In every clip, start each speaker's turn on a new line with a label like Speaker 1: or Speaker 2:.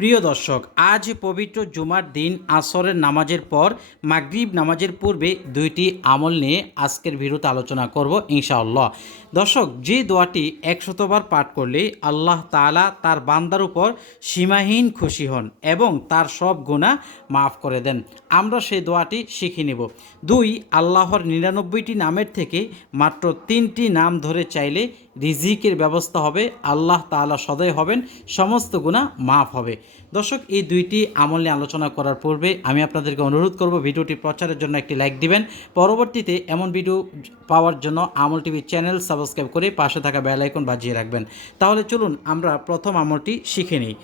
Speaker 1: প্রিয় দর্শক, আজ পবিত্র জুমার দিন আসরের নামাজের পর মাগরিব নামাজের পূর্বে দুইটি আমল নিয়ে আজকের ভিডিওতে আলোচনা করব ইনশাআল্লাহ। দর্শক, যে দোয়াটি একশতবার পাঠ করলে আল্লাহ তাআলা তার বান্দার উপর সীমাহীন খুশি হন এবং তার সব গুণা মাফ করে দেন। আমরা সেই দোয়াটি শিখে নেব। দুই, আল্লাহর নিরানব্বইটি নামের থেকে মাত্র তিনটি নাম ধরে চাইলে রিজিকের ব্যবস্থা হবে, আল্লাহ তাআলা সদয় হবেন, সমস্ত গুণা মাফ হবে। দর্শক, এই দুইটি আমল নিয়ে আলোচনা করার পূর্বে আমি আপনাদেরকে অনুরোধ করব ভিডিওটি প্রচারের জন্য একটি লাইক দিবেন। পরবর্তীতে এমন ভিডিও পাওয়ার জন্য আমল টিভি চ্যানেল সাবস্ক্রাইব করে পাশে থাকা বেল আইকন বাজিয়ে রাখবেন। তাহলে চলুন আমরা প্রথম আমলটি শিখে নিই।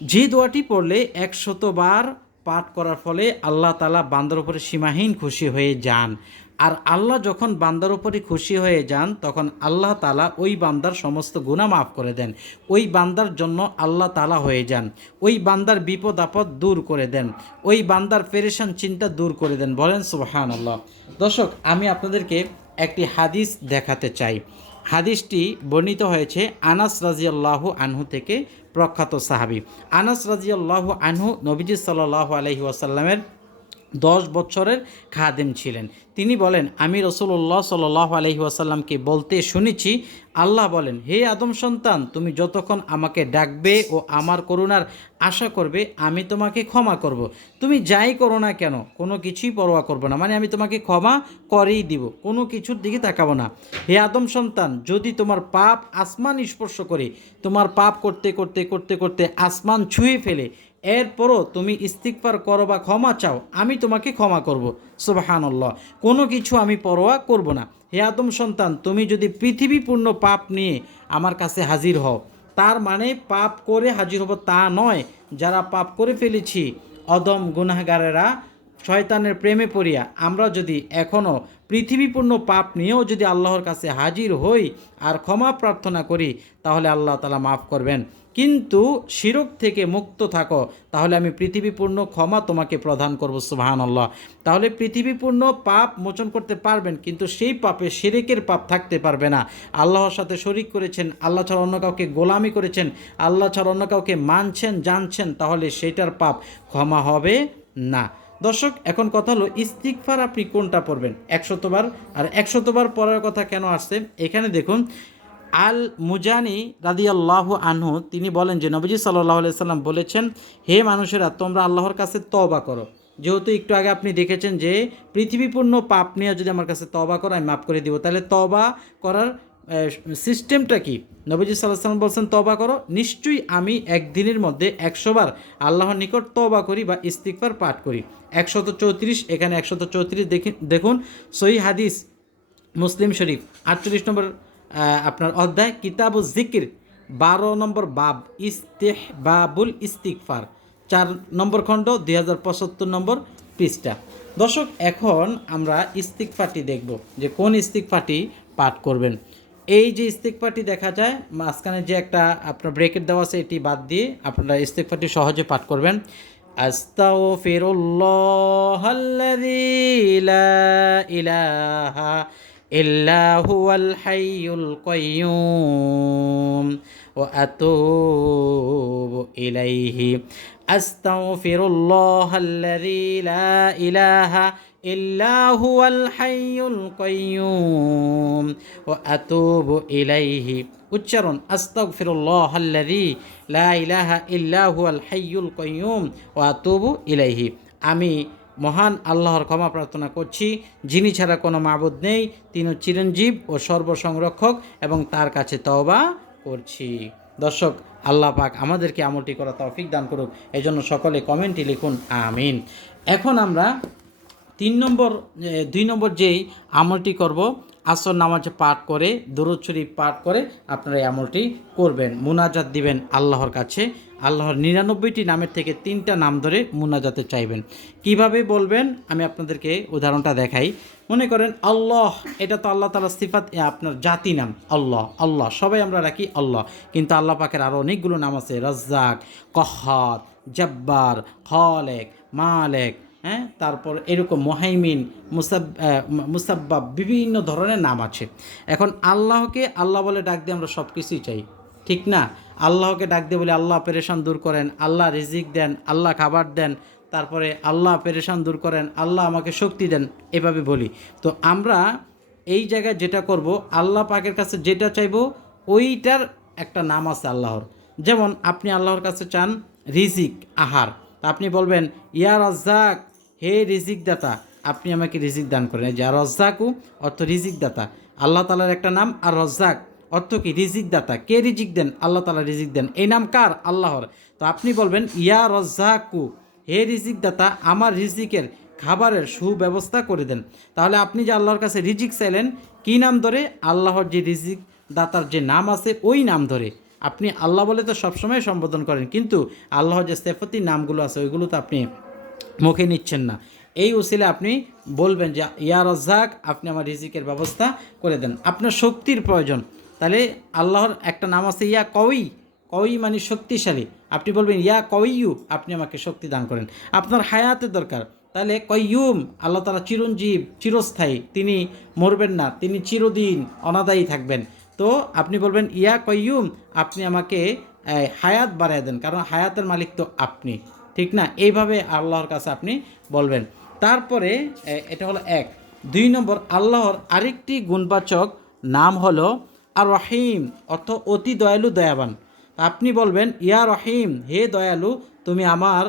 Speaker 1: যে দোয়াটি পড়লে একশতবার পাঠ করার ফলে আল্লাহ তালা বান্দার উপরে সীমাহীন খুশি হয়ে যান। আর আল্লাহ যখন বান্দার উপরে খুশি হয়ে যান, তখন আল্লাহ তালা ওই বান্দার সমস্ত গুণা মাফ করে দেন। ওই বান্দার জন্য আল্লাহ তালা হয়ে যান। ওই বান্দার বিপদ আপদ দূর করে দেন। ওই বান্দার পেরেশান চিন্তা দূর করে দেন। বলেন সুবাহান আল্লাহ দর্শক, আমি আপনাদেরকে একটি হাদিস দেখাতে চাই। হাদিসটি বর্ণিত হয়েছে আনাস রাজিয়াল্লাহু আনহু থেকে প্রখ্যাত সাহাবি। আনাস রাজিয়াল্লাহু আনহু নবীজি সাল্লাহ আলহি ওয়াসাল্লামের দশ বছরের খাদেম ছিলেন। তিনি বলেন, আমি রসুল্লাহ সাল্লাহ আলহি ওয়াসাল্লামকে বলতে শুনেছি, আল্লাহ বলেন, হে আদম সন্তান, তুমি যতক্ষণ আমাকে ডাকবে ও আমার করুণার আশা করবে, আমি তোমাকে ক্ষমা করব। তুমি যাই করো না কেন, কোনো কিছুই পরোয়া করব না। মানে আমি তোমাকে ক্ষমা করেই দিব, কোনো কিছুর দিকে তাকাবো না। হে আদম সন্তান, যদি তোমার পাপ আসমান স্পর্শ করে, তোমার পাপ করতে করতে করতে করতে আসমান ছুঁয়ে ফেলে এরপরও তুমি ইস্তিকফার করো বা ক্ষমা চাও, আমি তোমাকে ক্ষমা করব। সুবাহানল্লাহ। কোনো কিছু আমি পরোয়া করব না। হে আদম সন্তান, তুমি যদি পৃথিবীপূর্ণ পাপ নিয়ে আমার কাছে হাজির হও, তার মানে পাপ করে হাজির হব তা নয়। যারা পাপ করে ফেলেছি, অদম গুনাহগারেরা শয়তানের প্রেমে পড়িয়া, আমরা যদি এখনও পৃথিবীপূর্ণ পাপ নিয়েও যদি আল্লাহর কাছে হাজির হই আর ক্ষমা প্রার্থনা করি, তাহলে আল্লাহ তালা মাফ করবেন। কিন্তু শিরক থেকে মুক্ত থাকো। তাহলে আমি পৃথিবীপূর্ণ ক্ষমা তোমাকে প্রদান করব সুবাহান আল্লাহ তাহলে পৃথিবীপূর্ণ পাপ মোচন করতে পারবেন, কিন্তু সেই পাপে শিরেকের পাপ থাকতে পারবে না। আল্লাহর সাথে শরিক করেছেন, আল্লাহ ছাড়া অন্য কাউকে গোলামি করেছেন, আল্লাহ ছাড়া অন্য কাউকে মানছেন, জানছেন, তাহলে সেটার পাপ ক্ষমা হবে না। দর্শক, এখন কথা হলো ইস্তিকফার আপনি কোনটা পড়বেন? একশতবার। আর একশতবার পড়ার কথা কেন আসছে? এখানে দেখুন আল মুজানি রাদিয়াল্লাহু আনহু, তিনি বলেন যে, নবীজি সাল্লাহ সাল্লাম বলেছেন, হে মানুষেরা, তোমরা আল্লাহর কাছে তবা করো। যেহেতু একটু আগে আপনি দেখেছেন যে, পৃথিবীপূর্ণ পাপ নিয়ে যদি আমার কাছে তবা করো, আমি মাফ করে দিব। তাহলে তবা করার সিস্টেমটা কি? নবীজি সাল্লাহ সাল্লাম বলছেন তবা করো। নিশ্চয়ই আমি একদিনের মধ্যে একশোবার আল্লাহর নিকট তবা করি বা ইস্তিকবার পাঠ করি। একশত চৌত্রিশ, এখানে একশত চৌত্রিশ দেখি, দেখুন সই হাদিস, মুসলিম শরীফ, আটচল্লিশ নম্বর আপনার অধ্যায় কিতাবু জিকির, বারো নম্বর বাব ইস্তেহ বাবুল ইস্তিকফার চার নম্বর খণ্ড, দুই হাজার পঁচাত্তর নম্বর পৃষ্ঠা। দর্শক, এখন আমরা ইস্তিকফাটি দেখব, যে কোন ইস্তিকফাটি পাঠ করবেন। এই যে ইস্তিকফাটি দেখা যায়, মাঝখানে যে একটা আপনার ব্রেকেট দেওয়া আছে, এটি বাদ দিয়ে আপনারা ইস্তিকফাটি সহজে পাঠ করবেন। আস্তাগফিরুল্লাহ লা ইলাহা ইল্লাহু আল হাইয়ুল কয়্যুম ও আতুবু ইলাইহি। আস্তাগফিরুল্লাহ আল্লাযী লা ইলাহা ইল্লা হুয়াল হাইয়ুল কয়্যুম ও আতুবু ইলাইহি। উচ্চারণ, আস্তাগফিরুল্লাহ আল্লাযী লা ইলাহা ইল্লা হুয়াল হাইয়ুল কয়্যুম ও আতুবু ইলাইহি। আমি মহান আল্লাহর ক্ষমা প্রার্থনা করছি, যিনি ছাড়া কোনো মাবুদ নেই তিনি চিরঞ্জীব ও সর্বসংরক্ষক এবং তার কাছে তওবা করছি। দর্শক, আল্লাহ পাক আমাদেরকে আমলটি করা তৌফিক দান করুক এই জন্য সকলে কমেন্টে লিখুন, আমিন। এখন আমরা তিন নম্বর দুই নম্বর যেই আমলটি করব, আসর নামাজ পাঠ করে, দরুদ পাঠ করে আপনারা এই আমলটি করবেন, মুনাজাত দিবেন আল্লাহর কাছে। আল্লাহর নিরানব্বইটি নামের থেকে তিনটা নাম ধরে মুনাজাতে চাইবেন। কীভাবে বলবেন? আমি আপনাদেরকে উদাহরণটা দেখাই। মনে করেন, আল্লাহ, এটা তো আল্লাহ তালা সিফাত আপনার জাতি নাম, আল্লাহ আল্লাহ, সবাই আমরা রাখি আল্লাহ। কিন্তু আল্লাহ পাকের আরও অনেকগুলো নাম আছে, রাজ্জাক, কহাত, জব্বার, খলেক, মালেক হ্যাঁ? তারপর এরকম মোহাইমিন, মুসাব মুসাব্বাব, বিভিন্ন ধরনের নাম আছে। এখন আল্লাহকে আল্লাহ বলে ডাক দিয়ে আমরা সব কিছুই চাই। ঠিক না? আল্লাহকে ডাক দিয়ে বলি, আল্লাহ পেরেশান দূর করেন, আল্লাহ রিজিক দেন, আল্লাহ খাবার দেন, তারপরে আল্লাহ পেরেশান দূর করেন, আল্লাহ আমাকে শক্তি দেন, এভাবে বলি। তো আমরা এই জায়গায় যেটা করব, আল্লাহ পাকের কাছে যেটা চাইব, ওইটার একটা নাম আছে আল্লাহর। যেমন আপনি আল্লাহর কাছে চান রিজিক, আহার। তা আপনি বলবেন, ইয়া রাজ্জাক, হে রিজিক দাতা আপনি আমাকে রিজিক দান করেন। যে আর রজ্জাকু অর্থ রিজিক দাতা আল্লাহ তালার একটা নাম আর রজ্জাক অর্থ কি? রিজিক দাতা। কে রিজিক দেন? আল্লাহ তালা রিজিক দেন। এই নাম কার? আল্লাহর। তো আপনি বলবেন, ইয়া রজ্জাকু, হে রিজিক দাতা, আমার রিজিকের খাবারের সুব্যবস্থা করে দেন। তাহলে আপনি যে আল্লাহর কাছে রিজিক চাইলেন, কি নাম ধরে? আল্লাহর যে রিজিক দাতার যে নাম আছে, ওই নাম ধরে। আপনি আল্লাহ বলে তো সবসময় সম্বোধন করেন, কিন্তু আল্লাহর যে সেফতি নামগুলো আছে, ওইগুলো তো আপনি মুখে নিচ্ছেন না। এই উসিলে আপনি বলবেন যে, ইয়া রজ্জাক, আপনি আমার রিজিকের ব্যবস্থা করে দেন। আপনার শক্তির প্রয়োজন। তাহলে আল্লাহর একটা নাম আছে, ইয়া কই কই মানে শক্তিশালী। আপনি বলবেন, ইয়া কইয়ু আপনি আমাকে শক্তি দান করেন। আপনার হায়াতের দরকার। তাহলে কয়ুম আল্লাহ তালা চিরঞ্জীব, চিরস্থায়ী। তিনি মরবেন না, তিনি চিরদিন অনাদায়ী থাকবেন। তো আপনি বলবেন, ইয়া কয়ুম আপনি আমাকে হায়াত বাড়ায় দেন। কারণ হায়াতের মালিক তো আপনি। ঠিক না? এইভাবে আল্লাহর কাছে আপনি বলবেন। তারপরে এটা হলো এক। দুই নম্বর, আল্লাহর আরেকটি গুণবাচক নাম হলো আর রহিম অর্থ অতি দয়ালু, দয়াবান। আপনি বলবেন, ইয়া রহিম, হে দয়ালু, তুমি আমার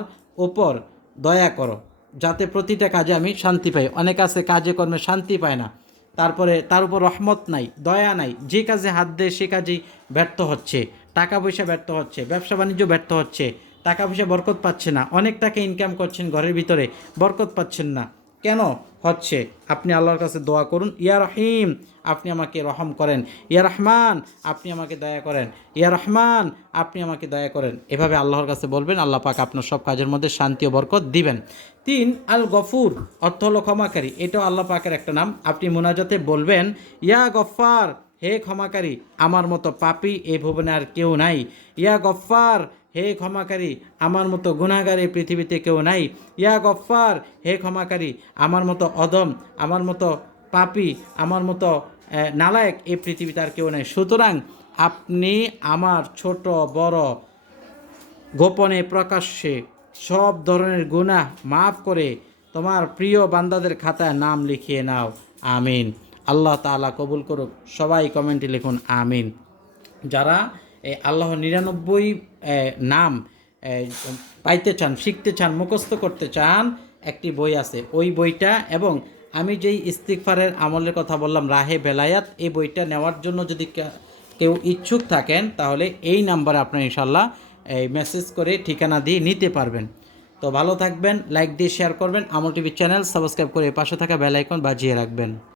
Speaker 1: ওপর দয়া করো, যাতে প্রতিটা কাজে আমি শান্তি পাই। অনেক আছে কাজে কর্মে শান্তি পায় না। তারপরে, তার উপর রহমত নাই, দয়া নাই, যে কাজে হাত দেয়, সে কাজেই ব্যর্থ হচ্ছে, টাকা পয়সা ব্যর্থ হচ্ছে, ব্যবসা বাণিজ্য ব্যর্থ হচ্ছে, টাকা পয়সা বরকত পাচ্ছে না, অনেক টাকা ইনকাম করছেন ঘরের ভিতরে, বরকত পাচ্ছেন না। কেন হচ্ছে? আপনি আল্লাহর কাছে দোয়া করুন। ইয়া রহিম, আপনি আমাকে রহম করেন। ইয়া রহমান, আপনি আমাকে দয়া করেন। ইয়া রহমান, আপনি আমাকে দয়া করেন। এভাবে আল্লাহর কাছে বলবেন, আল্লাহ পাক আপনার সব কাজের মধ্যে শান্তি ও বরকত দিবেন। তিন আল গফুর অর্থ হলো ক্ষমাকারী। এটাও আল্লাহ পাকের একটা নাম। আপনি মোনাজাতে বলবেন, ইয়া গফার হে ক্ষমাকারী, আমার মতো পাপি এই ভুবনে আর কেউ নাই। ইয়া গফার হে ক্ষমাকারী, আমার মতো গুণাগারী পৃথিবীতে কেউ নাই। ইয়া গফার হে ক্ষমাকারী, আমার মতো অদম, আমার মতো পাপি, আমার মতো নালায়ক এই পৃথিবীতে আর কেউ নাই। সুতরাং আপনি আমার ছোট, বড়, গোপনে প্রকাশ্যে সব ধরনের গুনাহ মাফ করে তোমার প্রিয় বান্দাদের খাতায় নাম লিখিয়ে নাও। আমিন। আল্লাহ তাআলা কবুল করুক। সবাই কমেন্টে লিখুন, আমিন। যারা আল্লাহ নিরানব্বই নাম পাইতে চান, শিখতে চান, মুখস্থ করতে চান, একটি বই আছে। ওই বইটা এবং আমি যেই ইস্তিকফারের আমলের কথা বললাম, রাহে বেলায়াত, এই বইটা নেওয়ার জন্য যদি কেউ ইচ্ছুক থাকেন, তাহলে এই নাম্বারে আপনার ইনশাল্লাহ এই মেসেজ করে ঠিকানা দিয়ে নিতে পারবেন। তো ভালো থাকবেন লাইক দিয়ে শেয়ার করবেন। আমল টিভি চ্যানেল সাবস্ক্রাইব করে পাশে থাকা বেল আইকন বাজিয়ে রাখবেন।